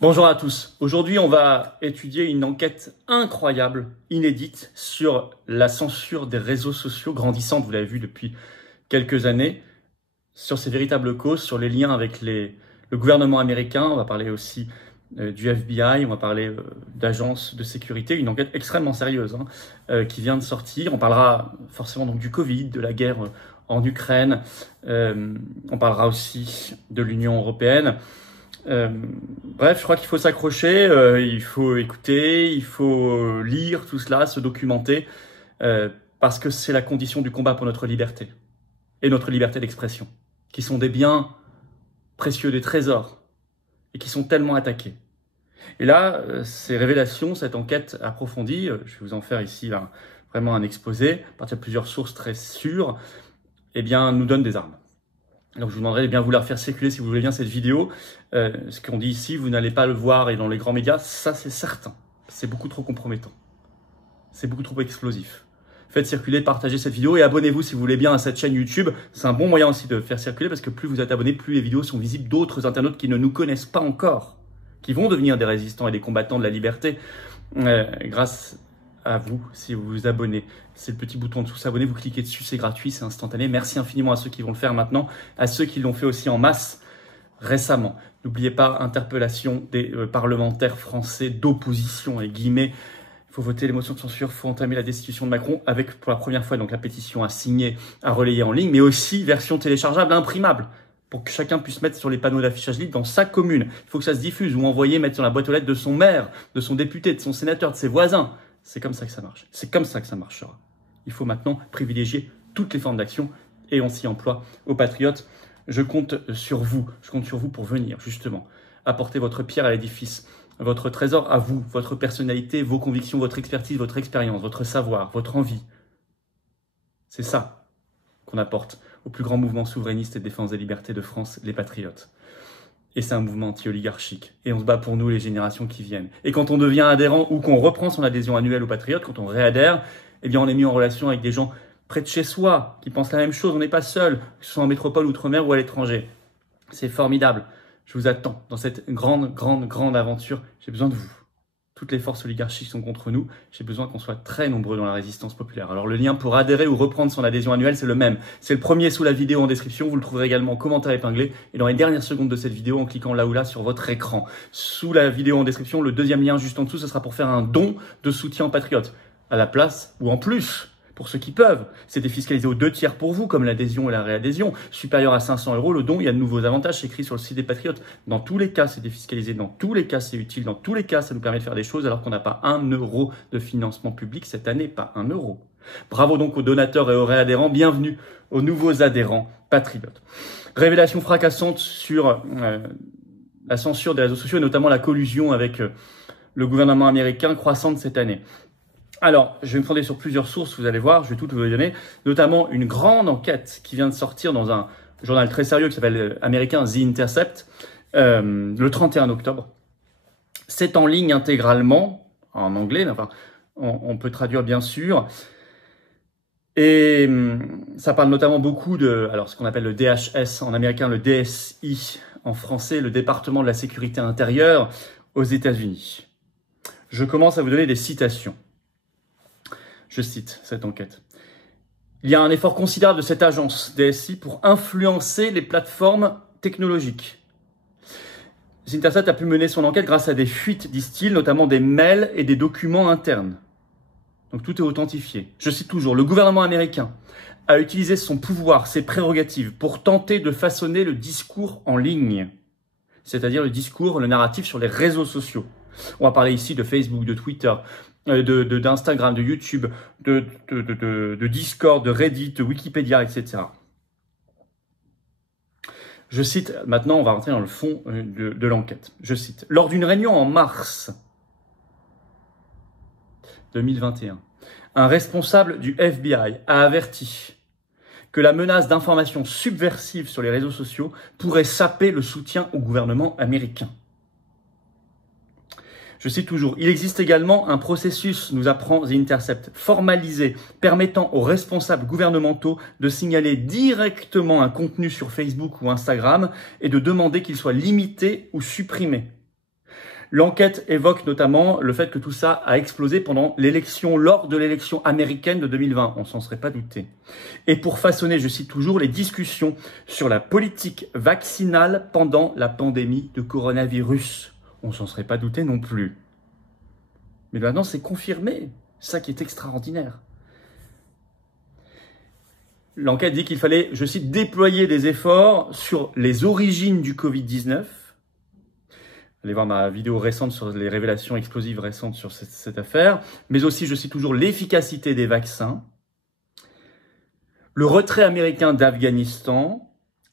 Bonjour à tous. Aujourd'hui, on va étudier une enquête incroyable, inédite, sur la censure des réseaux sociaux grandissante, vous l'avez vu depuis quelques années, sur ses véritables causes, sur les liens avec le gouvernement américain. On va parler aussi du FBI, on va parler d'agences de sécurité, une enquête extrêmement sérieuse qui vient de sortir. On parlera forcément donc du Covid, de la guerre en Ukraine, on parlera aussi de l'Union européenne. Bref, je crois qu'il faut s'accrocher, il faut écouter, il faut lire tout cela, se documenter, parce que c'est la condition du combat pour notre liberté et notre liberté d'expression, qui sont des biens précieux, des trésors, et qui sont tellement attaqués. Et là, ces révélations, cette enquête approfondie, je vais vous en faire ici là, vraiment un exposé, à partir de plusieurs sources très sûres, eh bien, nous donnent des armes. Donc je vous demanderai de bien vouloir faire circuler, si vous voulez bien, cette vidéo. Ce qu'on dit ici, vous n'allez pas le voir et dans les grands médias, ça c'est certain. C'est beaucoup trop compromettant. C'est beaucoup trop explosif. Faites circuler, partagez cette vidéo et abonnez-vous si vous voulez bien à cette chaîne YouTube. C'est un bon moyen aussi de faire circuler parce que plus vous êtes abonnés, plus les vidéos sont visibles d'autres internautes qui ne nous connaissent pas encore, qui vont devenir des résistants et des combattants de la liberté grâce à vous si vous vous abonnez. C'est le petit bouton en dessous, s'abonner, vous cliquez dessus, c'est gratuit, c'est instantané. Merci infiniment à ceux qui vont le faire maintenant, à ceux qui l'ont fait aussi en masse récemment. N'oubliez pas, interpellation des parlementaires français d'opposition, et guillemets. Il faut voter les motions de censure, il faut entamer la destitution de Macron avec pour la première fois donc la pétition à signer, à relayer en ligne, mais aussi version téléchargeable, imprimable, pour que chacun puisse mettre sur les panneaux d'affichage libre dans sa commune. Il faut que ça se diffuse ou envoyer, mettre sur la boîte aux lettres de son maire, de son député, de son sénateur, de ses voisins. C'est comme ça que ça marche. C'est comme ça que ça marchera. Il faut maintenant privilégier toutes les formes d'action et on s'y emploie aux patriotes. Je compte sur vous. Je compte sur vous pour venir justement apporter votre pierre à l'édifice, votre trésor à vous, votre personnalité, vos convictions, votre expertise, votre expérience, votre savoir, votre envie. C'est ça qu'on apporte au plus grand mouvement souverainiste et de défense des libertés de France, les patriotes. Et c'est un mouvement anti-oligarchique. Et on se bat pour nous, les générations qui viennent. Et quand on devient adhérent ou qu'on reprend son adhésion annuelle aux Patriotes, quand on réadhère, eh bien on est mis en relation avec des gens près de chez soi, qui pensent la même chose. On n'est pas seul, que ce soit en métropole, outre-mer ou à l'étranger. C'est formidable. Je vous attends dans cette grande aventure. J'ai besoin de vous. Toutes les forces oligarchiques sont contre nous. J'ai besoin qu'on soit très nombreux dans la résistance populaire. Alors le lien pour adhérer ou reprendre son adhésion annuelle, c'est le même. C'est le premier sous la vidéo en description. Vous le trouverez également en commentaire épinglé et dans les dernières secondes de cette vidéo en cliquant là ou là sur votre écran. Sous la vidéo en description, le deuxième lien juste en dessous, ce sera pour faire un don de soutien aux patriotes. À la place ou en plus. Pour ceux qui peuvent, c'est défiscalisé aux 2/3 pour vous, comme l'adhésion et la réadhésion. Supérieur à 500 €, le don, il y a de nouveaux avantages, c'est écrit sur le site des Patriotes. Dans tous les cas, c'est défiscalisé, dans tous les cas, c'est utile, dans tous les cas, ça nous permet de faire des choses alors qu'on n'a pas 1 € de financement public cette année, pas 1 €. Bravo donc aux donateurs et aux réadhérents, bienvenue aux nouveaux adhérents Patriotes. Révélation fracassante sur la censure des réseaux sociaux et notamment la collusion avec le gouvernement américain croissante cette année. Alors, je vais me fonder sur plusieurs sources, vous allez voir, je vais toutes vous les donner, notamment une grande enquête qui vient de sortir dans un journal très sérieux qui s'appelle américain The Intercept, le 31 octobre. C'est en ligne intégralement, en anglais, mais enfin, on peut traduire bien sûr. Et ça parle notamment beaucoup de, alors ce qu'on appelle le DHS en américain, le DSI en français, le département de la sécurité intérieure aux États-Unis. Je commence à vous donner des citations. Je cite cette enquête. Il y a un effort considérable de cette agence DSI pour influencer les plateformes technologiques. The Intercept a pu mener son enquête grâce à des fuites, disent-ils, notamment des mails et des documents internes. Donc tout est authentifié. Je cite toujours, le gouvernement américain a utilisé son pouvoir, ses prérogatives pour tenter de façonner le discours en ligne, c'est-à-dire le discours, le narratif sur les réseaux sociaux. On va parler ici de Facebook, de Twitter, d'Instagram, de YouTube, de Discord, de Reddit, de Wikipédia, etc. Je cite, maintenant on va rentrer dans le fond de l'enquête. Je cite, lors d'une réunion en mars 2021, un responsable du FBI a averti que la menace d'informations subversives sur les réseaux sociaux pourrait saper le soutien au gouvernement américain. Je cite toujours, il existe également un processus, nous apprend The Intercept, formalisé, permettant aux responsables gouvernementaux de signaler directement un contenu sur Facebook ou Instagram et de demander qu'il soit limité ou supprimé. L'enquête évoque notamment le fait que tout ça a explosé lors de l'élection américaine de 2020. On s'en serait pas douté. Et pour façonner, je cite toujours, les discussions sur la politique vaccinale pendant la pandémie de coronavirus. On s'en serait pas douté non plus. Mais maintenant, c'est confirmé. Ça qui est extraordinaire. L'enquête dit qu'il fallait, je cite, déployer des efforts sur les origines du Covid-19. Allez voir ma vidéo récente sur les révélations explosives récentes sur cette affaire. Mais aussi, je cite toujours, l'efficacité des vaccins, le retrait américain d'Afghanistan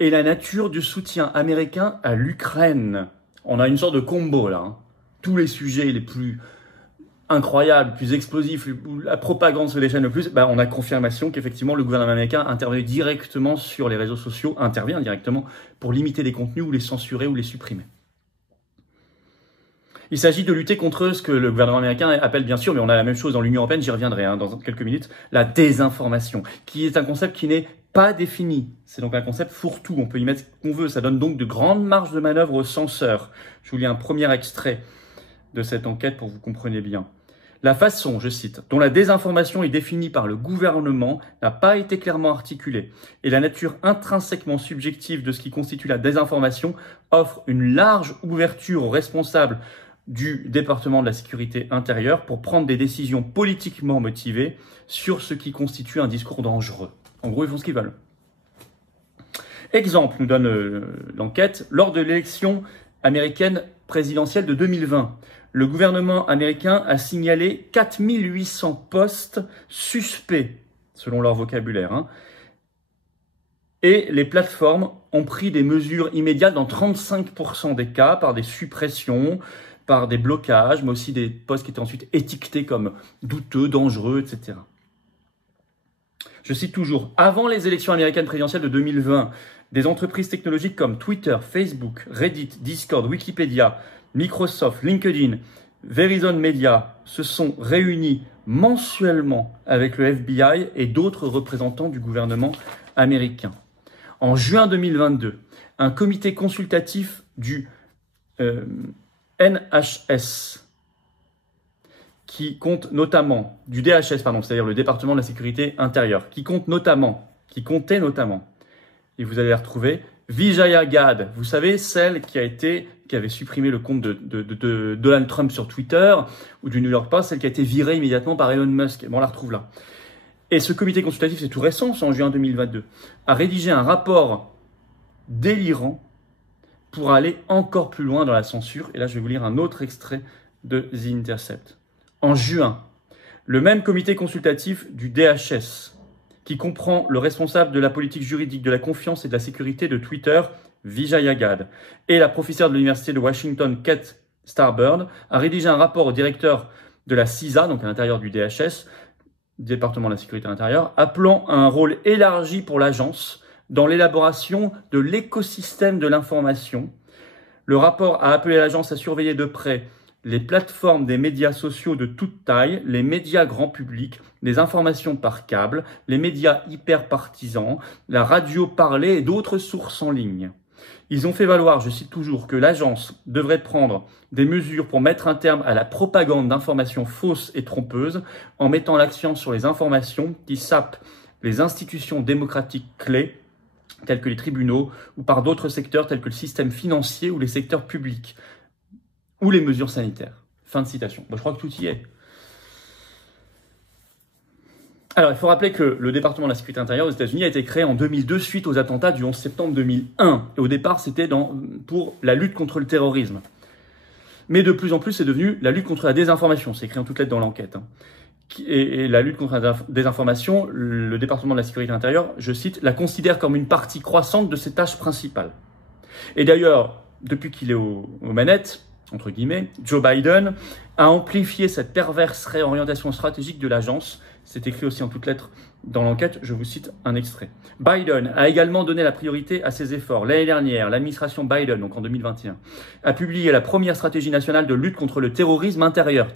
et la nature du soutien américain à l'Ukraine. On a une sorte de combo là. Hein. Tous les sujets les plus incroyables, plus explosifs, la propagande se déchaîne le plus, on a confirmation qu'effectivement le gouvernement américain intervient directement sur les réseaux sociaux, pour limiter les contenus ou les censurer ou les supprimer. Il s'agit de lutter contre ce que le gouvernement américain appelle bien sûr, mais on a la même chose dans l'Union européenne, j'y reviendrai dans quelques minutes, la désinformation, qui est un concept qui n'est pas défini. C'est donc un concept fourre-tout, on peut y mettre ce qu'on veut, ça donne donc de grandes marges de manœuvre aux censeurs. Je vous lis un premier extrait de cette enquête pour que vous compreniez bien. La façon, je cite, dont la désinformation est définie par le gouvernement n'a pas été clairement articulée et la nature intrinsèquement subjective de ce qui constitue la désinformation offre une large ouverture aux responsables du département de la sécurité intérieure pour prendre des décisions politiquement motivées sur ce qui constitue un discours dangereux. En gros, ils font ce qu'ils veulent. Exemple, nous donne l'enquête, lors de l'élection américaine présidentielle de 2020, le gouvernement américain a signalé 4800 postes suspects, selon leur vocabulaire, et les plateformes ont pris des mesures immédiates dans 35% des cas par des suppressions, par des blocages, mais aussi des postes qui étaient ensuite étiquetés comme douteux, dangereux, etc. Je cite toujours, avant les élections américaines présidentielles de 2020, des entreprises technologiques comme Twitter, Facebook, Reddit, Discord, Wikipédia, Microsoft, LinkedIn, Verizon Media se sont réunis mensuellement avec le FBI et d'autres représentants du gouvernement américain. En juin 2022, un comité consultatif du NHS, qui compte notamment, du DHS, c'est-à-dire le département de la sécurité intérieure, qui comptait notamment, et vous allez la retrouver, Vijaya Gadde, vous savez, celle qui avait supprimé le compte de Donald Trump sur Twitter, ou du New York Post, celle qui a été virée immédiatement par Elon Musk. Bon, on la retrouve là. Et ce comité consultatif, c'est tout récent, c'est en juin 2022, a rédigé un rapport délirant pour aller encore plus loin dans la censure. Et là, je vais vous lire un autre extrait de The Intercept. En juin, le même comité consultatif du DHS, qui comprend le responsable de la politique juridique, de la confiance et de la sécurité de Twitter, Vijaya Gadde, et la professeure de l'université de Washington, Kate Starbird, a rédigé un rapport au directeur de la CISA, donc à l'intérieur du DHS, département de la sécurité intérieure, appelant à un rôle élargi pour l'agence dans l'élaboration de l'écosystème de l'information. Le rapport a appelé l'agence à surveiller de près les plateformes des médias sociaux de toute taille, les médias grand public, les informations par câble, les médias hyper partisans, la radio parlée et d'autres sources en ligne. Ils ont fait valoir, je cite toujours, que l'agence devrait prendre des mesures pour mettre un terme à la propagande d'informations fausses et trompeuses en mettant l'accent sur les informations qui sapent les institutions démocratiques clés, tels que les tribunaux, ou par d'autres secteurs tels que le système financier ou les secteurs publics, ou les mesures sanitaires. Fin de citation. Bon, je crois que tout y est. Alors, il faut rappeler que le département de la sécurité intérieure aux États-Unis a été créé en 2002 suite aux attentats du 11 septembre 2001. Et au départ, c'était pour la lutte contre le terrorisme. Mais de plus en plus, c'est devenu la lutte contre la désinformation. C'est écrit en toutes lettres dans l'enquête. Et la lutte contre la désinformation, le département de la sécurité intérieure, je cite, la considère comme une partie croissante de ses tâches principales. Et d'ailleurs, depuis qu'il est aux manettes, entre guillemets, Joe Biden a amplifié cette perverse réorientation stratégique de l'agence C'est écrit aussi en toutes lettres dans l'enquête, je vous cite un extrait. Biden a également donné la priorité à ses efforts. L'année dernière, l'administration Biden, donc en 2021, a publié la première stratégie nationale de lutte contre le terrorisme intérieur.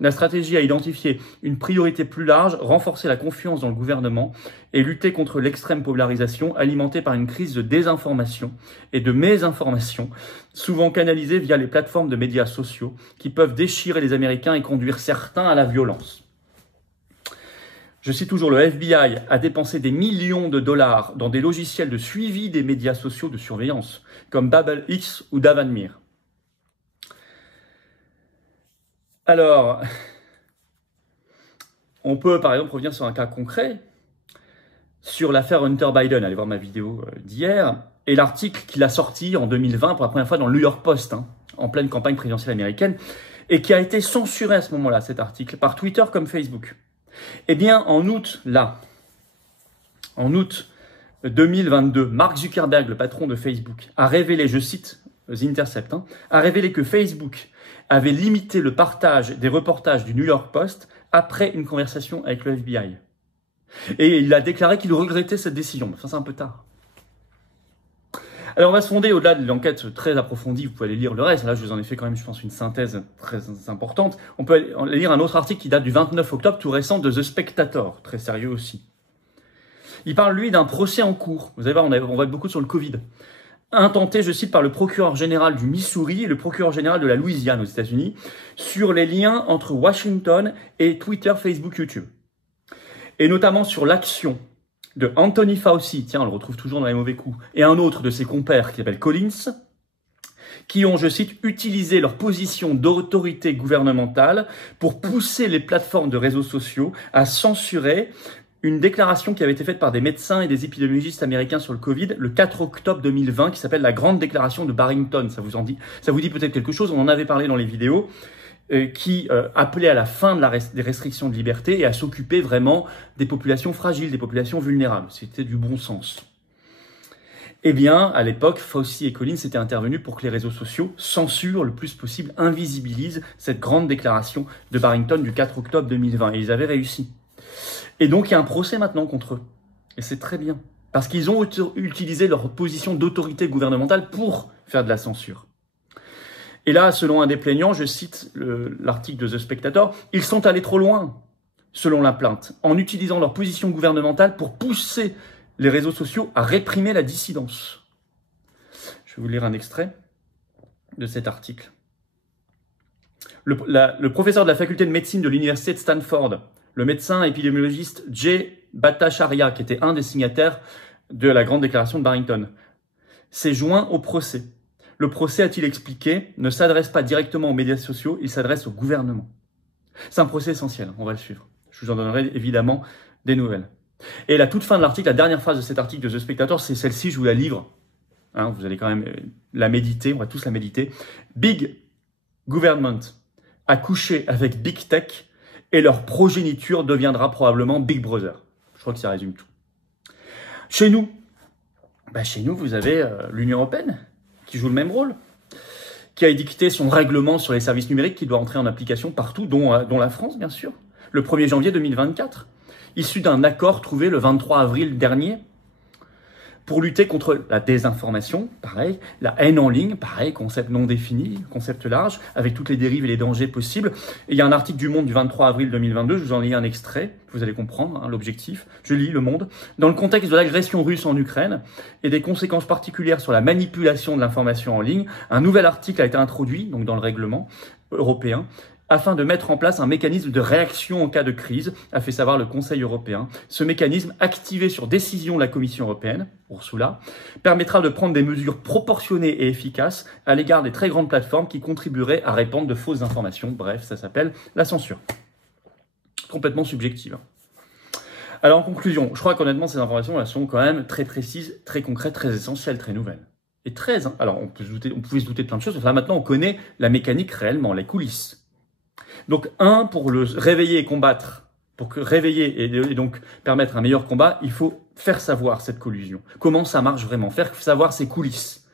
La stratégie a identifié une priorité plus large, renforcer la confiance dans le gouvernement et lutter contre l'extrême polarisation alimentée par une crise de désinformation et de mésinformation, souvent canalisée via les plateformes de médias sociaux qui peuvent déchirer les Américains et conduire certains à la violence. Je cite toujours, le FBI a dépensé des millions de dollars dans des logiciels de suivi des médias sociaux de surveillance, comme BabelX ou Davanmir. Alors, on peut par exemple revenir sur un cas concret, sur l'affaire Hunter Biden. Allez voir ma vidéo d'hier, et l'article qu'il a sorti en 2020 pour la première fois dans le New York Post, en pleine campagne présidentielle américaine, et qui a été censuré à ce moment-là, cet article, par Twitter comme Facebook. Eh bien, en août 2022, Mark Zuckerberg, le patron de Facebook, a révélé, je cite The Intercept, a révélé que Facebook avait limité le partage des reportages du New York Post après une conversation avec le FBI. Et il a déclaré qu'il regrettait cette décision. Enfin, c'est un peu tard. Alors, on va se fonder, au-delà de l'enquête très approfondie, vous pouvez aller lire le reste. Là, je vous en ai fait quand même, je pense, une synthèse très importante. On peut aller lire un autre article qui date du 29 octobre, tout récent, de The Spectator, très sérieux aussi. Il parle, lui, d'un procès en cours. Vous allez voir, on va être beaucoup sur le Covid. Intenté, je cite, par le procureur général du Missouri et le procureur général de la Louisiane aux États-Unis, sur les liens entre Washington et Twitter, Facebook, YouTube. Et notamment sur l'action de Anthony Fauci, tiens, on le retrouve toujours dans les mauvais coups, et un autre de ses compères qui s'appelle Collins, qui ont, je cite, utilisé leur position d'autorité gouvernementale pour pousser les plateformes de réseaux sociaux à censurer une déclaration qui avait été faite par des médecins et des épidémiologistes américains sur le Covid le 4 octobre 2020, qui s'appelle la Grande Déclaration de Barrington. Ça vous dit peut-être quelque chose, on en avait parlé dans les vidéos. Qui appelait à la fin des restrictions de liberté et à s'occuper vraiment des populations fragiles, des populations vulnérables. C'était du bon sens. Eh bien, à l'époque, Fauci et Collins étaient intervenus pour que les réseaux sociaux censurent le plus possible, invisibilisent cette grande déclaration de Barrington du 4 octobre 2020. Et ils avaient réussi. Et donc, il y a un procès maintenant contre eux. Et c'est très bien. Parce qu'ils ont utilisé leur position d'autorité gouvernementale pour faire de la censure. Et là, selon un des plaignants, je cite l'article de The Spectator, ils sont allés trop loin, selon la plainte, en utilisant leur position gouvernementale pour pousser les réseaux sociaux à réprimer la dissidence. Je vais vous lire un extrait de cet article. Le professeur de la faculté de médecine de l'université de Stanford, le médecin épidémiologiste Jay Bhattacharya, qui était un des signataires de la grande déclaration de Barrington, s'est joint au procès. Le procès, a-t-il expliqué, ne s'adresse pas directement aux médias sociaux, il s'adresse au gouvernement. C'est un procès essentiel, on va le suivre. Je vous en donnerai évidemment des nouvelles. Et la toute fin de l'article, la dernière phrase de cet article de The Spectator, c'est celle-ci, je vous la livre. Vous allez quand même la méditer, on va tous la méditer. Big Government a couché avec Big Tech et leur progéniture deviendra probablement Big Brother. Je crois que ça résume tout. Chez nous, vous avez l'Union européenne, qui joue le même rôle, qui a édicté son règlement sur les services numériques qui doit entrer en application partout, dont la France, bien sûr, le 1er janvier 2024, issu d'un accord trouvé le 23 avril dernier pour lutter contre la désinformation, pareil, la haine en ligne, pareil, concept non défini, concept large, avec toutes les dérives et les dangers possibles. Et il y a un article du Monde du 23 avril 2022, je vous en lis un extrait, vous allez comprendre l'objectif. Je lis Le Monde. Dans le contexte de l'agression russe en Ukraine et des conséquences particulières sur la manipulation de l'information en ligne, un nouvel article a été introduit, donc dans le règlement européen, afin de mettre en place un mécanisme de réaction en cas de crise, a fait savoir le Conseil européen. Ce mécanisme, activé sur décision de la Commission européenne, Ursula, permettra de prendre des mesures proportionnées et efficaces à l'égard des très grandes plateformes qui contribueraient à répandre de fausses informations. Bref, ça s'appelle la censure. Complètement subjective. Alors en conclusion, je crois qu'honnêtement ces informations elles sont quand même très précises, très concrètes, très essentielles, très nouvelles. Et très, alors on pouvait se douter de plein de choses, enfin maintenant on connaît la mécanique réellement, les coulisses. Donc, pour le réveiller et combattre, réveiller et donc permettre un meilleur combat, il faut faire savoir cette collusion. Comment ça marche vraiment? Faire savoir ces coulisses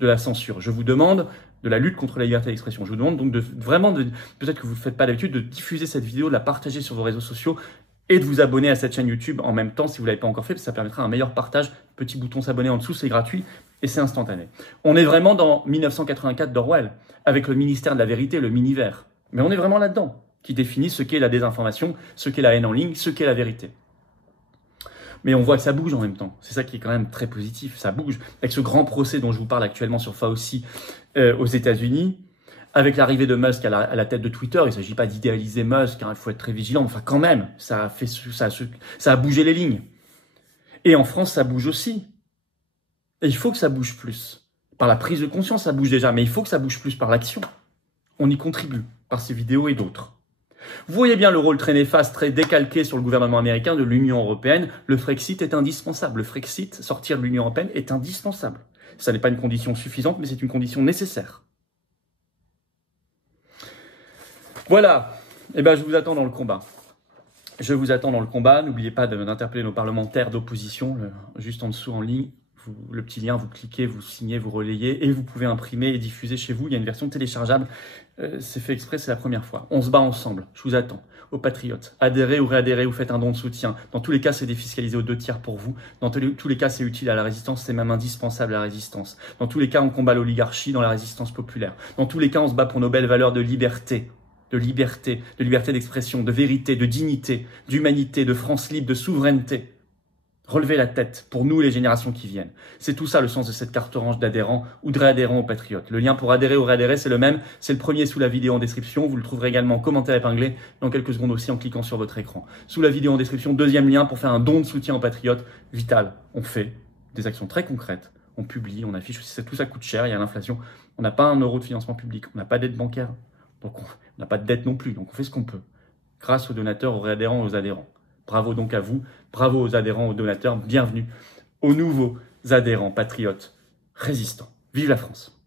de la censure. Je vous demande de la lutte contre la liberté d'expression. Je vous demande donc peut-être que vous ne le faites pas d'habitude, de diffuser cette vidéo, de la partager sur vos réseaux sociaux et de vous abonner à cette chaîne YouTube en même temps si vous ne l'avez pas encore fait, parce que ça permettra un meilleur partage. Petit bouton s'abonner en dessous, c'est gratuit et c'est instantané. On est vraiment dans 1984 d'Orwell, avec le ministère de la vérité, le Miniver. Mais on est vraiment là-dedans, qui définit ce qu'est la désinformation, ce qu'est la haine en ligne, ce qu'est la vérité. Mais on voit que ça bouge en même temps. C'est ça qui est quand même très positif. Ça bouge. Avec ce grand procès dont je vous parle actuellement sur Fauci aux États-Unis, avec l'arrivée de Musk à la tête de Twitter, il ne s'agit pas d'idéaliser Musk, hein, il faut être très vigilant. Enfin, quand même, ça a bougé les lignes. Et en France, ça bouge aussi. Et il faut que ça bouge plus. Par la prise de conscience, ça bouge déjà, mais il faut que ça bouge plus par l'action. On y contribue, par ces vidéos et d'autres. Vous voyez bien le rôle très néfaste, très décalqué sur le gouvernement américain de l'Union européenne. Le Frexit est indispensable. Le Frexit, sortir de l'Union européenne, est indispensable. Ça n'est pas une condition suffisante, mais c'est une condition nécessaire. Voilà. Eh ben, je vous attends dans le combat. Je vous attends dans le combat. N'oubliez pas d'interpeller nos parlementaires d'opposition, juste en dessous en ligne. Le petit lien, vous cliquez, vous signez, vous relayez et vous pouvez imprimer et diffuser chez vous. Il y a une version téléchargeable. C'est fait exprès, c'est la première fois. On se bat ensemble. Je vous attends. Aux patriotes. Adhérez ou réadhérez ou faites un don de soutien. Dans tous les cas, c'est défiscalisé aux 2/3 pour vous. Dans tous les cas, c'est utile à la résistance. C'est même indispensable à la résistance. Dans tous les cas, on combat l'oligarchie dans la résistance populaire. Dans tous les cas, on se bat pour nos belles valeurs de liberté. De liberté d'expression, de vérité, de dignité, d'humanité, de France libre, de souveraineté. Relevez la tête pour nous, les générations qui viennent. C'est tout ça le sens de cette carte orange d'adhérents ou de réadhérents aux Patriotes. Le lien pour adhérer ou réadhérer, c'est le même. C'est le premier sous la vidéo en description. Vous le trouverez également en commentaire épinglé dans quelques secondes aussi en cliquant sur votre écran. Sous la vidéo en description, deuxième lien pour faire un don de soutien aux Patriotes. Vital. On fait des actions très concrètes. On publie, on affiche. Tout ça coûte cher, il y a l'inflation. On n'a pas 1 euro de financement public. On n'a pas d'aide bancaire. Donc on n'a pas de dette non plus. Donc on fait ce qu'on peut. Grâce aux donateurs, aux réadhérents et aux adhérents. Bravo donc à vous, bravo aux adhérents, aux donateurs, bienvenue aux nouveaux adhérents patriotes résistants. Vive la France!